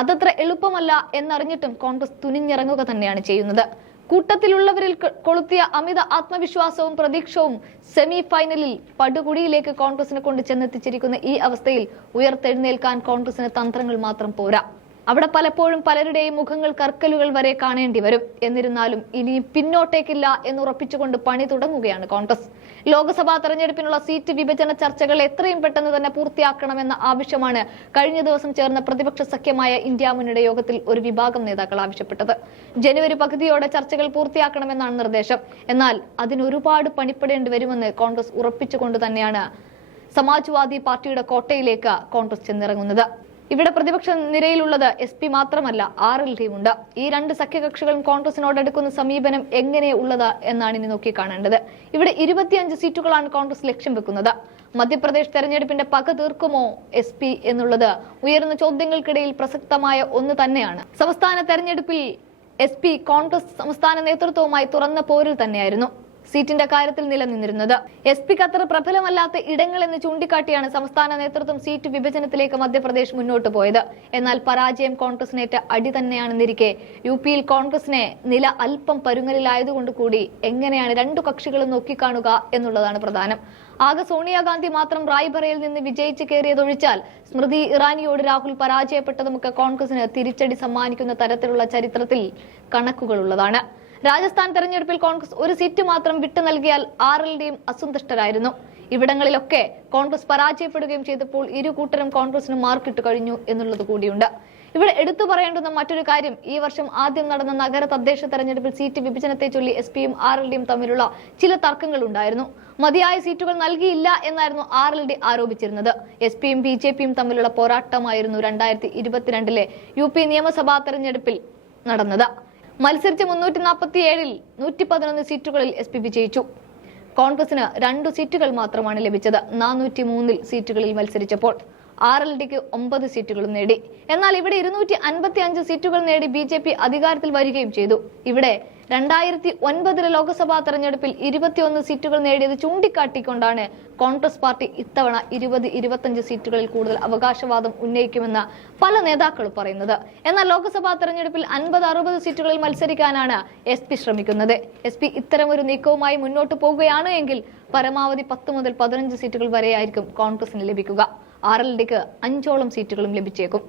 അതത്ര എളുപ്പമല്ല എന്നറിഞ്ഞിട്ടും കോൺഗ്രസ് തുനിഞ്ഞിറങ്ങുക തന്നെയാണ് ചെയ്യുന്നത്. കൂട്ടത്തിലുള്ളവരിൽ കൊളുത്തിയ അമിത ആത്മവിശ്വാസവും പ്രതീക്ഷവും സെമി ഫൈനലിൽ പടുകുടിയിലേക്ക് കോൺഗ്രസിനെ കൊണ്ട് ചെന്നെത്തിച്ചിരിക്കുന്ന ഈ അവസ്ഥയിൽ ഉയർത്തെഴുന്നേൽക്കാൻ കോൺഗ്രസിന് തന്ത്രങ്ങൾ മാത്രം പോരാ. അവിടെ പലപ്പോഴും പലരുടെയും മുഖങ്ങൾ കർക്കലുകൾ വരെ കാണേണ്ടി വരും. എന്നിരുന്നാലും ഇനിയും പിന്നോട്ടേക്കില്ല എന്ന് ഉറപ്പിച്ചുകൊണ്ട് പണി തുടങ്ങുകയാണ് കോൺഗ്രസ്. ലോക്സഭാ തെരഞ്ഞെടുപ്പിനുള്ള സീറ്റ് വിഭജന ചർച്ചകൾ എത്രയും പെട്ടെന്ന് തന്നെ പൂർത്തിയാക്കണമെന്ന ആവശ്യമാണ് കഴിഞ്ഞ ദിവസം ചേർന്ന പ്രതിപക്ഷ സഖ്യമായ ഇന്ത്യ മുന്നണി യോഗത്തിൽ ഒരു വിഭാഗം നേതാക്കൾ ആവശ്യപ്പെട്ടത്. ജനുവരി പകുതിയോടെ ചർച്ചകൾ പൂർത്തിയാക്കണമെന്നാണ് നിർദ്ദേശം. എന്നാൽ അതിനൊരുപാട് പണിപ്പെടേണ്ടി വരുമെന്ന് കോൺഗ്രസ് ഉറപ്പിച്ചുകൊണ്ട് തന്നെയാണ് സമാജ്വാദി പാർട്ടിയുടെ കോട്ടയിലേക്ക് കോൺഗ്രസ് ചെന്നിറങ്ങുന്നത്. ഇവിടെ പ്രതിപക്ഷ നിരയിലുള്ളത് എസ് പി മാത്രമല്ല ആർ എൽ ഡിയും ഉണ്ട് ഈ രണ്ട് സഖ്യകക്ഷികളും കോൺഗ്രസിനോട് എടുക്കുന്ന സമീപനം എങ്ങനെ ഉള്ളത് എന്നാണ് ഇനി നോക്കി കാണേണ്ടത്. ഇവിടെ ഇരുപത്തിയഞ്ച് സീറ്റുകളാണ് കോൺഗ്രസ് ലക്ഷ്യം വെക്കുന്നത്. മധ്യപ്രദേശ് തെരഞ്ഞെടുപ്പിന്റെ പക തീർക്കുമോ എസ് പി എന്നുള്ളത് ഉയർന്ന ചോദ്യങ്ങൾക്കിടയിൽ പ്രസക്തമായ ഒന്ന് തന്നെയാണ്. സംസ്ഥാന തെരഞ്ഞെടുപ്പിൽ എസ് പി കോൺഗ്രസ് സംസ്ഥാന നേതൃത്വവുമായി തുറന്ന പോരിൽ തന്നെയായിരുന്നു. സീറ്റിന്റെ കാര്യത്തിൽ നിലനിന്നിരുന്നത്. എസ് പിക്ക് അത്ര പ്രബലമല്ലാത്ത ഇടങ്ങൾ എന്ന് ചൂണ്ടിക്കാട്ടിയാണ് സംസ്ഥാന നേതൃത്വം സീറ്റ് വിഭജനത്തിലേക്ക് മധ്യപ്രദേശ് മുന്നോട്ട് പോയത്. എന്നാൽ പരാജയം കോൺഗ്രസിനേറ്റ അടി തന്നെയാണെന്നിരിക്കെ യു പിയിൽ കോൺഗ്രസിനെ നില അല്പം പരുങ്ങലിലായതുകൊണ്ട് കൂടി എങ്ങനെയാണ് രണ്ടു കക്ഷികളും നോക്കിക്കാണുക എന്നുള്ളതാണ് പ്രധാനം. ആകെ സോണിയാഗാന്ധി മാത്രം റായ്ബറയിൽ നിന്ന് വിജയിച്ച് കയറിയതൊഴിച്ചാൽ സ്മൃതി ഇറാനിയോട് രാഹുൽ പരാജയപ്പെട്ടതുമൊക്കെ കോൺഗ്രസിന് തിരിച്ചടി സമ്മാനിക്കുന്ന തരത്തിലുള്ള ചരിത്രത്തിൽ കണക്കുകളുള്ളതാണ്. രാജസ്ഥാൻ തെരഞ്ഞെടുപ്പിൽ കോൺഗ്രസ് ഒരു സീറ്റ് മാത്രം വിട്ടു നൽകിയാൽ ആർ എൽ ഡിയും അസന്തുഷ്ടരായിരുന്നു. ഇവിടങ്ങളിലൊക്കെ കോൺഗ്രസ് പരാജയപ്പെടുകയും ചെയ്തപ്പോൾ ഇരു കൂട്ടരും കോൺഗ്രസിന് മാർക്കിട്ട് കഴിഞ്ഞു എന്നുള്ളത് കൂടിയുണ്ട്. ഇവിടെ എടുത്തു പറയേണ്ടുന്ന മറ്റൊരു കാര്യം ഈ വർഷം ആദ്യം നടന്ന നഗര തദ്ദേശ തെരഞ്ഞെടുപ്പിൽ സീറ്റ് വിഭജനത്തെ ചൊല്ലി എസ് പിയും ആർ എൽ ഡിയും തമ്മിലുള്ള ചില തർക്കങ്ങൾ ഉണ്ടായിരുന്നു. മതിയായ സീറ്റുകൾ നൽകിയില്ല എന്നായിരുന്നു ആർ എൽ ഡി ആരോപിച്ചിരുന്നത്. എസ് പിയും ബി ജെ പിയും തമ്മിലുള്ള പോരാട്ടമായിരുന്നു രണ്ടായിരത്തി ഇരുപത്തിരണ്ടിലെ യു പി നിയമസഭാ തെരഞ്ഞെടുപ്പിൽ നടന്നത്. മത്സരിച്ച മുന്നൂറ്റി നാൽപ്പത്തി ഏഴിൽ നൂറ്റി പതിനൊന്ന് സീറ്റുകളിൽ എസ് പി വിജയിച്ചു കോൺഗ്രസിന് രണ്ടു സീറ്റുകൾ മാത്രമാണ് ലഭിച്ചത്. നാനൂറ്റി മൂന്നിൽ സീറ്റുകളിൽ മത്സരിച്ചപ്പോൾ ആർ എൽ ഡിക്ക് ഒമ്പത് സീറ്റുകളും നേടി. എന്നാൽ ഇവിടെ ഇരുന്നൂറ്റി അൻപത്തി അഞ്ച് സീറ്റുകൾ നേടി ബി ജെ പി അധികാരത്തിൽ വരികയും ചെയ്തു. ഇവിടെ രണ്ടായിരത്തി ഒൻപതിലെ ലോക്സഭാ തെരഞ്ഞെടുപ്പിൽ ഇരുപത്തിയൊന്ന് സീറ്റുകൾ നേടിയത് ചൂണ്ടിക്കാട്ടിക്കൊണ്ടാണ് കോൺഗ്രസ് പാർട്ടി ഇത്തവണ ഇരുപത് ഇരുപത്തഞ്ച് സീറ്റുകളിൽ കൂടുതൽ അവകാശവാദം ഉന്നയിക്കുമെന്ന് പല നേതാക്കളും പറയുന്നത്. എന്നാൽ ലോക്സഭാ തെരഞ്ഞെടുപ്പിൽ അൻപത് അറുപത് സീറ്റുകളിൽ മത്സരിക്കാനാണ് എസ് പി ശ്രമിക്കുന്നത്. എസ് പി ഇത്തരമൊരു നീക്കവുമായി മുന്നോട്ട് പോവുകയാണ് എങ്കിൽ പരമാവധി പത്ത് മുതൽ പതിനഞ്ച് സീറ്റുകൾ വരെയായിരിക്കും കോൺഗ്രസിന് ലഭിക്കുക. ആർ എൽ ഡിക്ക് അഞ്ചോളം സീറ്റുകളും ലഭിച്ചേക്കും.